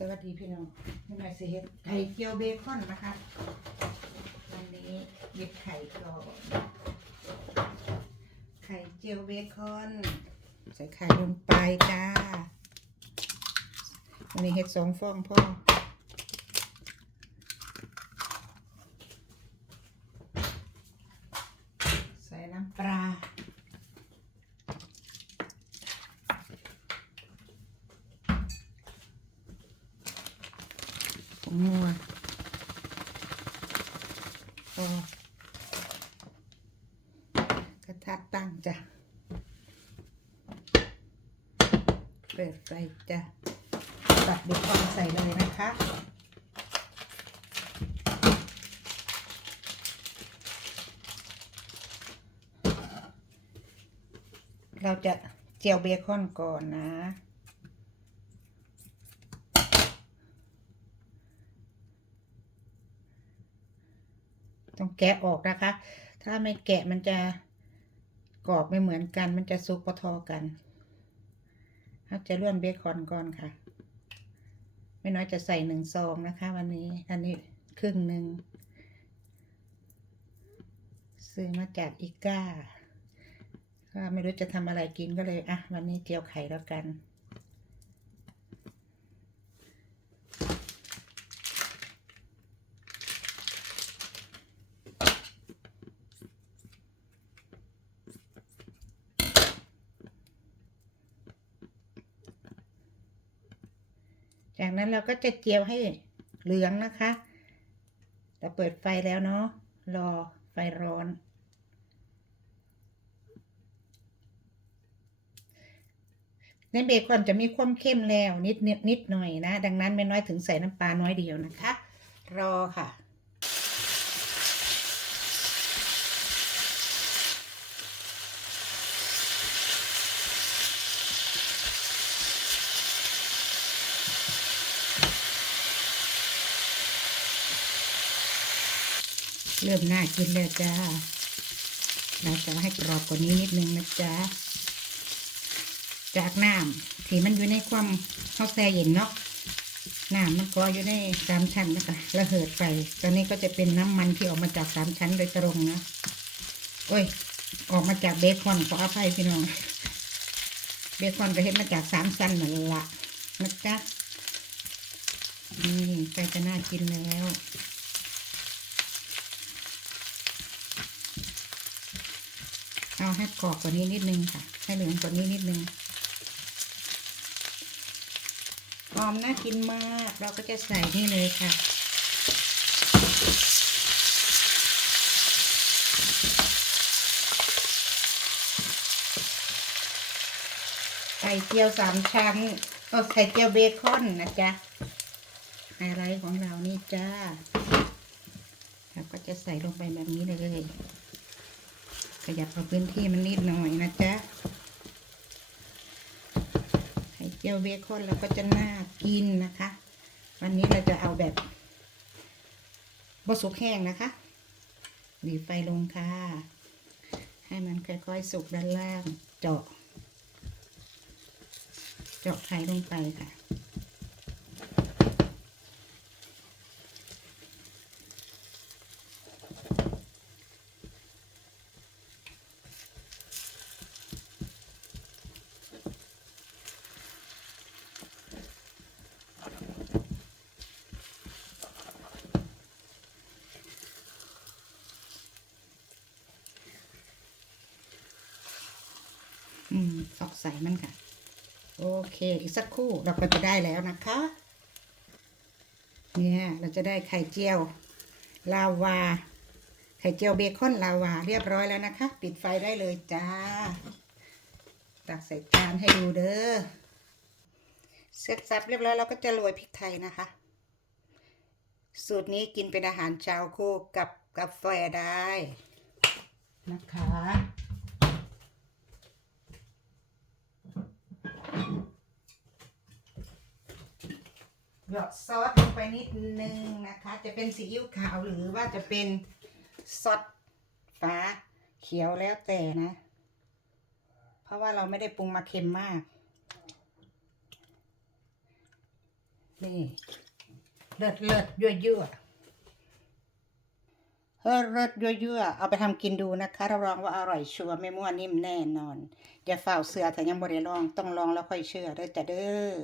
สวัสดีพี่น้องนี่มาสิเฮ็ดไข่เจียวเบคอนนะคะวันนี้เย็ดไข่ก่อนไข่เจียวเบคอน ใส่ไข่ลงไปจ้าวันนี้เฮ็ดสองฟองพ่อ ใส่น้ำปลา ผงนัวกระทะตั้งจ้ะ เปิดไฟจ้ะตัดเบคอนใส่เลยนะคะเราจะเจียวเบคอนก่อนนะ ต้อง แกะออกนะคะ ถ้าไม่แกะมันจะกรอบไม่เหมือนกัน มันจะสุกปะทอกันเราจะล้วนเบคอนก่อนค่ะ ไม่น้อยจะใส่หนึ่งซองนะคะ วันนี้ อันนี้ครึ่งหนึ่งซื้อมาจากอีก้า ก็ไม่รู้จะทำอะไรกินก็เลย อะ วันนี้เจียวไข่แล้วกัน จากนั้นเราก็จะเจียวให้เหลืองนะคะเราเปิดไฟแล้วเนาะ รอไฟร้อน ในเบคอนจะมีความเข้มแล้วนิดนิดนิดหน่อยนะ ดังนั้นไม่น้อยถึงใส่น้ำปลาน้อยเดียวนะคะ รอค่ะ เริ่มน่ากินแล้วจ้า เราจะให้กรอบกว่านี้นิดนึงนะจ๊ะ จากน้ำที่มันอยู่ในความข้าวแช่เย็นเนาะ น้ำมันก็อยู่ในสามชั้นนะคะระเหิดไป ตอนนี้ก็จะเป็นน้ำมันที่ออกมาจากสามชั้นโดยตรงนะ โอ้ย ออกมาจากเบคอนขออภัยพี่น้อง เบคอนก็เห็นมาจากสามชั้นนั่นละนะจ๊ะนี่ใกล้จะน่ากินแล้ว เอาให้กรอบกว่านี้นิดนึงค่ะ ให้เหลืองกว่านี้นิดนึงหอมน่ากินมาก เราก็จะใส่นี่เลยค่ะ ไข่เจียวสามชั้นก็ไข่เจียวเบคอนนะจ๊ะไฮไลท์ของเรานี่จ้าเราก็จะใส่ลงไปแบบนี้เลย ขยับเอาพื้นที่มันนิดหน่อยนะจ๊ะไข่เจียวเบคอนเราก็จะน่ากินนะคะ วันนี้เราจะเอาแบบบสุกแห้งนะคะหลีไฟลงค่ะ ให้มันค่อยๆสุกด้านล่างเจาะ เจาะไข่ลงไปค่ะ อืมสอกใส่มันค่ะ โอเค อีกสักครู่เราก็จะได้แล้วนะคะ เนี่ยเราจะได้ไข่เจียว ลาวา ไข่เจียวเบคอนลาวา เรียบร้อยแล้วนะคะ ปิดไฟได้เลยจ้า ตักใส่จานให้ดูเด้อ เสร็จสับเรียบร้อยเราก็จะโรยพริกไทยนะคะ สูตรนี้กินเป็นอาหารเช้าคู่กับกาแฟได้นะคะ หยอดซอสลงไปนิดนึงนะคะ จะเป็นซีอิ๊วขาวหรือว่าจะเป็นซอสฟ้าเขียวแล้วแต่นะ เพราะว่าเราไม่ได้ปรุงมาเค็มมาก นี่เลิศเลิศยั่วยั่วเฮ้อเลิศยั่วยั่วเอาไปทำกินดูนะคะรับรองว่าอร่อยชัวร์ไม่มั่วนิ่มแน่นอนอย่าฝ่าเสือแต่ยังบ่ได้ลองต้องลองแล้วค่อยเชื่อเด้อจ้ะเด้อ